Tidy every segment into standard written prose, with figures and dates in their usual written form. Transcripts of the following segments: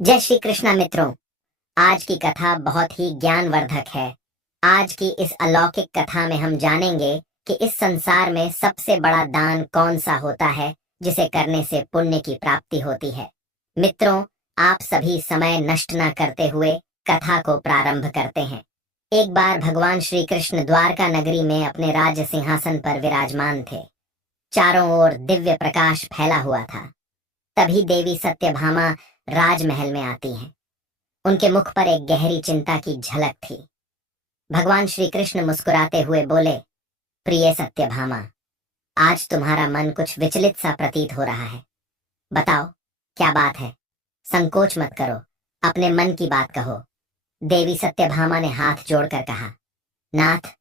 जय श्री कृष्णा मित्रों। आज की कथा बहुत ही ज्ञानवर्धक है। आज की इस अलौकिक कथा में हम जानेंगे कि इस संसार में सबसे बड़ा दान कौन सा होता है जिसे करने से पुण्य की प्राप्ति होती है। मित्रों, आप सभी समय नष्ट न करते हुए कथा को प्रारंभ करते हैं। एक बार भगवान श्री कृष्ण द्वारका नगरी में अपने राज सिंहासन पर विराजमान थे। चारों ओर दिव्य प्रकाश फैला हुआ था। तभी देवी सत्यभामा राजमहल में आती हैं। उनके मुख पर एक गहरी चिंता की झलक थी। भगवान श्री कृष्ण मुस्कुराते हुए बोले, प्रिय सत्यभामा, आज तुम्हारा मन कुछ विचलित सा प्रतीत हो रहा है। बताओ, क्या बात है? संकोच मत करो, अपने मन की बात कहो। देवी सत्यभामा ने हाथ जोड़कर कहा, नाथ,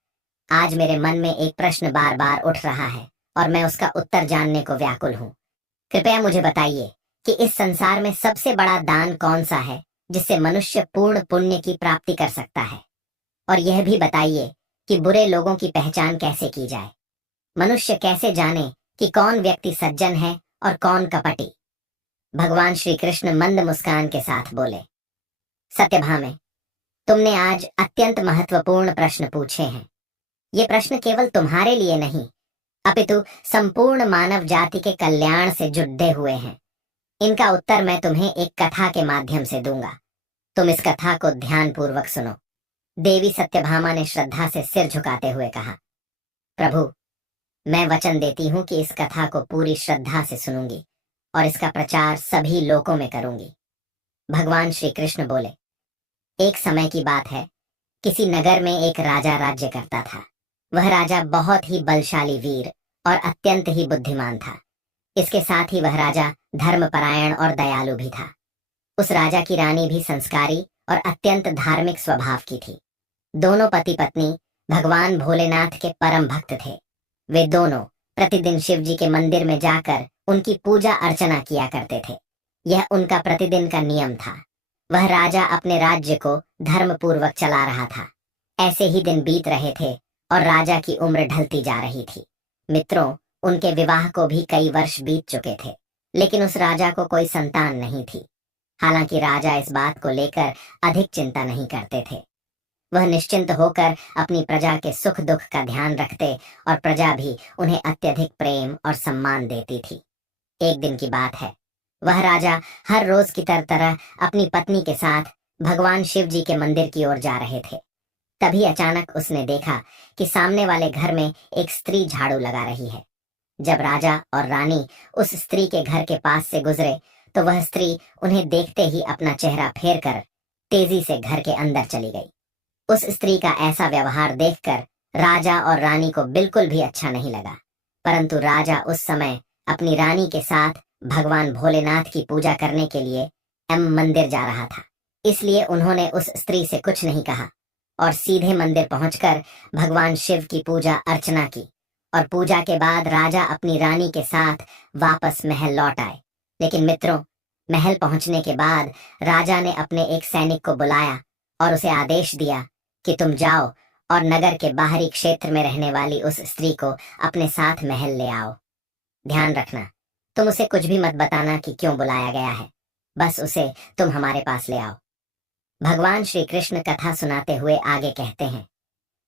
आज मेरे मन में एक प्रश्न बार बार उठ रहा है और मैं उसका उत्तर जानने को व्याकुल हूँ। कृपया मुझे बताइए कि इस संसार में सबसे बड़ा दान कौन सा है जिससे मनुष्य पूर्ण पुण्य की प्राप्ति कर सकता है। और यह भी बताइए कि बुरे लोगों की पहचान कैसे की जाए। मनुष्य कैसे जाने कि कौन व्यक्ति सज्जन है और कौन कपटी। भगवान श्री कृष्ण मंद मुस्कान के साथ बोले, सत्यभामे, तुमने आज अत्यंत महत्वपूर्ण प्रश्न पूछे हैं। ये प्रश्न केवल तुम्हारे लिए नहीं, अपितु संपूर्ण मानव जाति के कल्याण से जुड़े हुए हैं। इनका उत्तर मैं तुम्हें एक कथा के माध्यम से दूंगा। तुम इस कथा को ध्यानपूर्वक सुनो। देवी सत्यभामा ने श्रद्धा से सिर झुकाते हुए कहा, प्रभु, मैं वचन देती हूँ कि इस कथा को पूरी श्रद्धा से सुनूंगी और इसका प्रचार सभी लोकों में करूंगी। भगवान श्री कृष्ण बोले, एक समय की बात है, किसी नगर में एक राजा राज्य करता था। वह राजा बहुत ही बलशाली वीर और अत्यंत ही बुद्धिमान था। इसके साथ ही वह राजा धर्मपरायण और दयालु भी था। उस राजा की रानी भी संस्कारी और अत्यंत धार्मिक स्वभाव की थी। दोनों पति पत्नी भगवान भोलेनाथ के परम भक्त थे। वे दोनों प्रतिदिन शिव जी के मंदिर में जाकर उनकी पूजा अर्चना किया करते थे। यह उनका प्रतिदिन का नियम था। वह राजा अपने राज्य को धर्मपूर्वक चला रहा था। ऐसे ही दिन बीत रहे थे और राजा की उम्र ढलती जा रही थी। मित्रों, उनके विवाह को भी कई वर्ष बीत चुके थे, लेकिन उस राजा को कोई संतान नहीं थी। हालांकि राजा इस बात को लेकर अधिक चिंता नहीं करते थे। वह निश्चिंत होकर अपनी प्रजा के सुख दुख का ध्यान रखते और प्रजा भी उन्हें अत्यधिक प्रेम और सम्मान देती थी। एक दिन की बात है, वह राजा हर रोज की तरह अपनी पत्नी के साथ भगवान शिव जी के मंदिर की ओर जा रहे थे। तभी अचानक उसने देखा कि सामने वाले घर में एक स्त्री झाड़ू लगा रही है। जब राजा और रानी उस स्त्री के घर के पास से गुजरे तो वह स्त्री उन्हें देखते ही अपना चेहरा फेर कर तेजी से घर के अंदर चली गई। उस स्त्री का ऐसा व्यवहार देखकर राजा और रानी को बिल्कुल भी अच्छा नहीं लगा। परंतु राजा उस समय अपनी रानी के साथ भगवान भोलेनाथ की पूजा करने के लिए मंदिर जा रहा था। इसलिए उन्होंने उस स्त्री से कुछ नहीं कहा और सीधे मंदिर पहुंचकर भगवान शिव की पूजा अर्चना की। और पूजा के बाद राजा अपनी रानी के साथ वापस महल लौट आए। लेकिन मित्रों, महल पहुंचने के बाद राजा ने अपने एक सैनिक को बुलाया और उसे आदेश दिया कि तुम जाओ और नगर के बाहरी क्षेत्र में रहने वाली उस स्त्री को अपने साथ महल ले आओ। ध्यान रखना, तुम उसे कुछ भी मत बताना कि क्यों बुलाया गया है। बस उसे तुम हमारे पास ले आओ। भगवान श्री कृष्ण कथा सुनाते हुए आगे कहते हैं,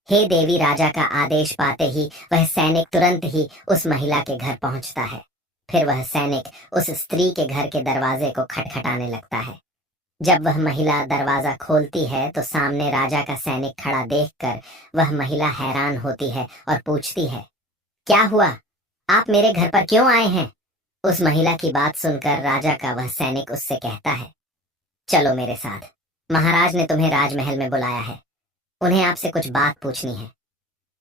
हे देवी, राजा का आदेश पाते ही वह सैनिक तुरंत ही उस महिला के घर पहुंचता है। फिर वह सैनिक उस स्त्री के घर के दरवाजे को खटखटाने लगता है। जब वह महिला दरवाजा खोलती है तो सामने राजा का सैनिक खड़ा देखकर वह महिला हैरान होती है और पूछती है, क्या हुआ? आप मेरे घर पर क्यों आए हैं? उस महिला की बात सुनकर राजा का वह सैनिक उससे कहता है, चलो मेरे साथ, महाराज ने तुम्हें राजमहल में बुलाया है। उन्हें आपसे कुछ बात पूछनी है।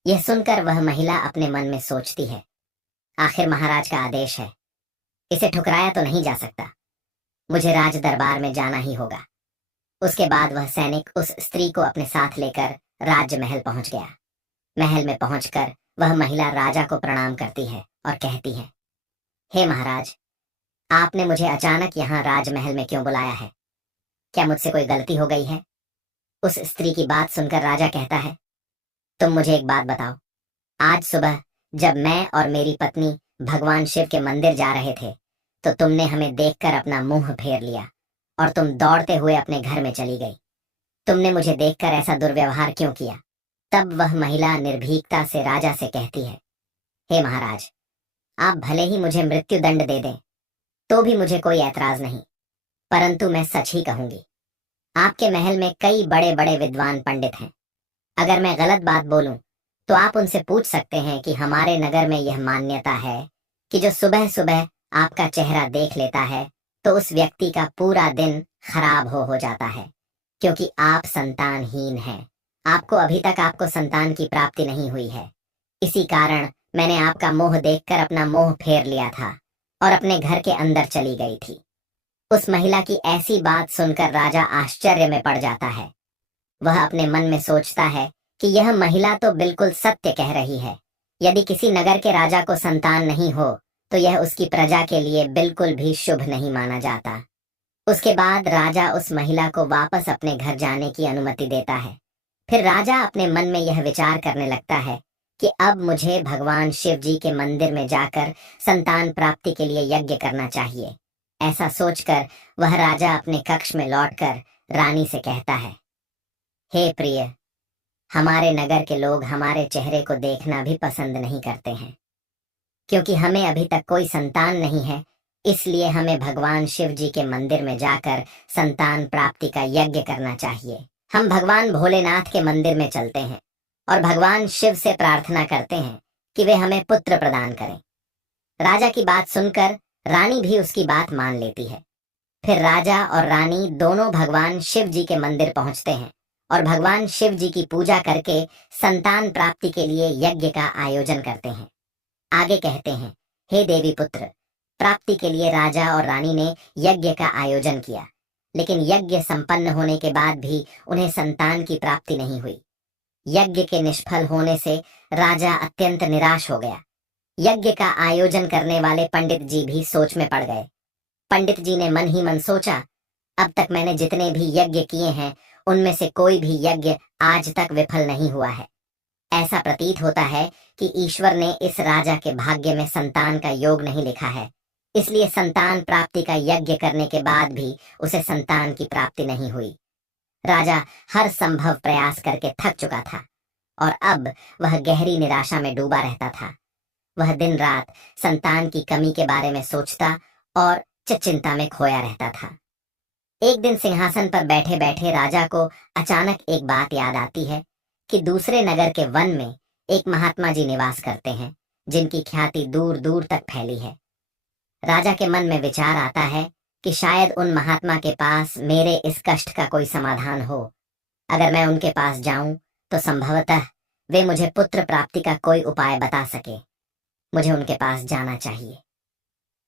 यह सुनकर वह महिला अपने मन में सोचती है, आखिर महाराज का आदेश है, इसे ठुकराया तो नहीं जा सकता। मुझे राज दरबार में जाना ही होगा। उसके बाद वह सैनिक उस स्त्री को अपने साथ लेकर राजमहल पहुंच गया। महल में पहुंचकर वह महिला राजा को प्रणाम करती है और कहती है, हे महाराज, आपने मुझे अचानक यहाँ राजमहल में क्यों बुलाया है? क्या मुझसे कोई गलती हो गई है? उस स्त्री की बात सुनकर राजा कहता है, तुम मुझे एक बात बताओ। आज सुबह जब मैं और मेरी पत्नी भगवान शिव के मंदिर जा रहे थे तो तुमने हमें देखकर अपना मुंह फेर लिया और तुम दौड़ते हुए अपने घर में चली गई। तुमने मुझे देखकर ऐसा दुर्व्यवहार क्यों किया? तब वह महिला निर्भीकता से राजा से कहती है, हे महाराज, आप भले ही मुझे मृत्यु दंड दे दें तो भी मुझे कोई ऐतराज नहीं, परंतु मैं सच ही कहूंगी। आपके महल में कई बड़े बड़े विद्वान पंडित हैं। अगर मैं गलत बात बोलूं तो आप उनसे पूछ सकते हैं कि हमारे नगर में यह मान्यता है कि जो सुबह सुबह आपका चेहरा देख लेता है तो उस व्यक्ति का पूरा दिन खराब हो जाता है, क्योंकि आप संतानहीन हैं। आपको अभी तक आपको संतान की प्राप्ति नहीं हुई है। इसी कारण मैंने आपका मुंह देखकर अपना मोह फेर लिया था और अपने घर के अंदर चली गई थी। उस महिला की ऐसी बात सुनकर राजा आश्चर्य में पड़ जाता है। वह अपने मन में सोचता है कि यह महिला तो बिल्कुल सत्य कह रही है। यदि किसी नगर के राजा को संतान नहीं हो तो यह उसकी प्रजा के लिए बिल्कुल भी शुभ नहीं माना जाता। उसके बाद राजा उस महिला को वापस अपने घर जाने की अनुमति देता है। फिर राजा अपने मन में यह विचार करने लगता है कि अब मुझे भगवान शिव जी के मंदिर में जाकर संतान प्राप्ति के लिए यज्ञ करना चाहिए। ऐसा सोचकर वह राजा अपने कक्ष में लौटकर रानी से कहता है, हे प्रिय, हमारे नगर के लोग हमारे चेहरे को देखना भी पसंद नहीं करते हैं, क्योंकि हमें अभी तक कोई संतान नहीं है। इसलिए हमें भगवान शिव जी के मंदिर में जाकर संतान प्राप्ति का यज्ञ करना चाहिए। हम भगवान भोलेनाथ के मंदिर में चलते हैं और भगवान शिव से प्रार्थना करते हैं कि वे हमें पुत्र प्रदान करें। राजा की बात सुनकर रानी भी उसकी बात मान लेती है। फिर राजा और रानी दोनों भगवान शिव जी के मंदिर पहुंचते हैं और भगवान शिव जी की पूजा करके संतान प्राप्ति के लिए यज्ञ का आयोजन करते हैं। आगे कहते हैं, हे देवी पुत्र, प्राप्ति के लिए राजा और रानी ने यज्ञ का आयोजन किया, लेकिन यज्ञ संपन्न होने के बाद भी उन्हें संतान की प्राप्ति नहीं हुई। यज्ञ के निष्फल होने से राजा अत्यंत निराश हो गया। यज्ञ का आयोजन करने वाले पंडित जी भी सोच में पड़ गए। पंडित जी ने मन ही मन सोचा, अब तक मैंने जितने भी यज्ञ किए हैं उनमें से कोई भी यज्ञ आज तक विफल नहीं हुआ है। ऐसा प्रतीत होता है कि ईश्वर ने इस राजा के भाग्य में संतान का योग नहीं लिखा है, इसलिए संतान प्राप्ति का यज्ञ करने के बाद भी उसे संतान की प्राप्ति नहीं हुई। राजा हर संभव प्रयास करके थक चुका था और अब वह गहरी निराशा में डूबा रहता था। वह दिन रात संतान की कमी के बारे में सोचता और चिंता में खोया रहता था। एक दिन सिंहासन पर बैठे बैठे राजा को अचानक एक बात याद आती है कि दूसरे नगर के वन में एक महात्मा जी निवास करते हैं, जिनकी ख्याति दूर दूर तक फैली है। राजा के मन में विचार आता है कि शायद उन महात्मा के पास मेरे इस कष्ट का कोई समाधान हो। अगर मैं उनके पास जाऊं तो संभवतः वे मुझे पुत्र प्राप्ति का कोई उपाय बता सके। मुझे उनके पास जाना चाहिए।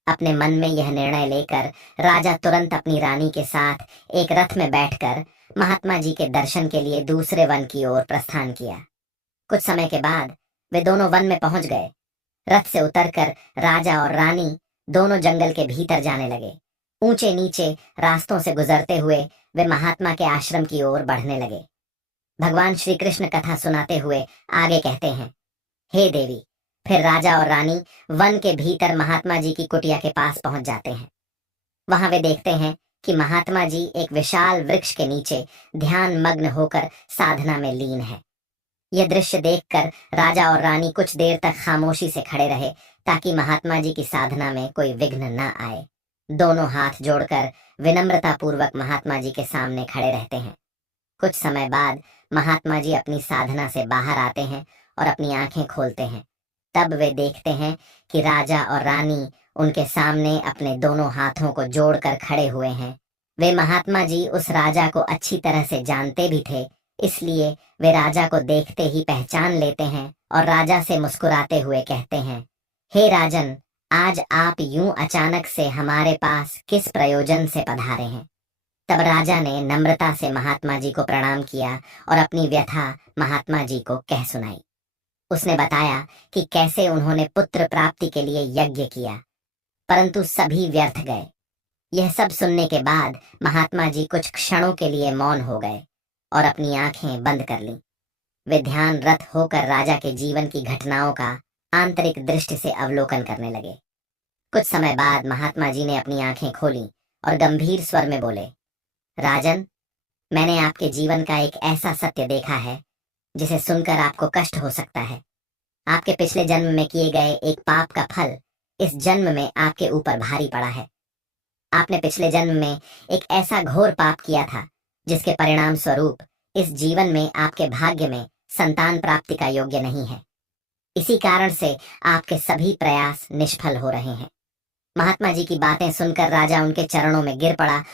अपने मन में यह निर्णय लेकर राजा तुरंत अपनी रानी के साथ एक रथ में बैठकर महात्मा जी के दर्शन के लिए दूसरे वन की ओर प्रस्थान किया। कुछ समय के बाद वे दोनों वन में पहुंच गए। रथ से उतरकर राजा और रानी दोनों जंगल के भीतर जाने लगे। ऊंचे नीचे रास्तों से गुजरते हुए वे महात्मा के आश्रम की ओर बढ़ने लगे। भगवान श्री कृष्ण कथा सुनाते हुए आगे कहते हैं, हे देवी। फिर राजा और रानी वन के भीतर महात्मा जी की कुटिया के पास पहुंच जाते हैं। वहां वे देखते हैं कि महात्मा जी एक विशाल वृक्ष के नीचे ध्यान मग्न होकर साधना में लीन है। यह दृश्य देखकर राजा और रानी कुछ देर तक खामोशी से खड़े रहे ताकि महात्मा जी की साधना में कोई विघ्न न आए। दोनों हाथ जोड़कर विनम्रता पूर्वक महात्मा जी के सामने खड़े रहते हैं। कुछ समय बाद महात्मा जी अपनी साधना से बाहर आते हैं और अपनी आंखें खोलते हैं। तब वे देखते हैं कि राजा और रानी उनके सामने अपने दोनों हाथों को जोड़कर खड़े हुए हैं। वे महात्मा जी उस राजा को अच्छी तरह से जानते भी थे, इसलिए वे राजा को देखते ही पहचान लेते हैं और राजा से मुस्कुराते हुए कहते हैं, हे राजन, आज आप यूं अचानक से हमारे पास किस प्रयोजन से पधारे हैं? तब राजा ने नम्रता से महात्मा जी को प्रणाम किया और अपनी व्यथा महात्मा जी को कह सुनाई। उसने बताया कि कैसे उन्होंने पुत्र प्राप्ति के लिए यज्ञ किया, परंतु सभी व्यर्थ गए। यह सब सुनने के बाद महात्मा जी कुछ क्षणों के लिए मौन हो गए और अपनी आंखें बंद कर लीं। वे ध्यान रत होकर राजा के जीवन की घटनाओं का आंतरिक दृष्टि से अवलोकन करने लगे। कुछ समय बाद महात्मा जी ने अपनी आंखें खोली और गंभीर स्वर में बोले, राजन, मैंने आपके जीवन का एक ऐसा सत्य देखा है जिसे सुनकर आपको कष्ट हो सकता है। आपके पिछले जन्म में किए गए एक पाप का फल इस जन्म में आपके ऊपर भारी पड़ा है। आपने पिछले जन्म में एक ऐसा घोर पाप किया था जिसके परिणाम स्वरूप इस जीवन में आपके भाग्य में संतान प्राप्ति का योग्य नहीं है। इसी कारण से आपके सभी प्रयास निष्फल हो रहे हैं। महात्मा जी की बातें सुनकर राजा उनके चरणों में गिर पड़ा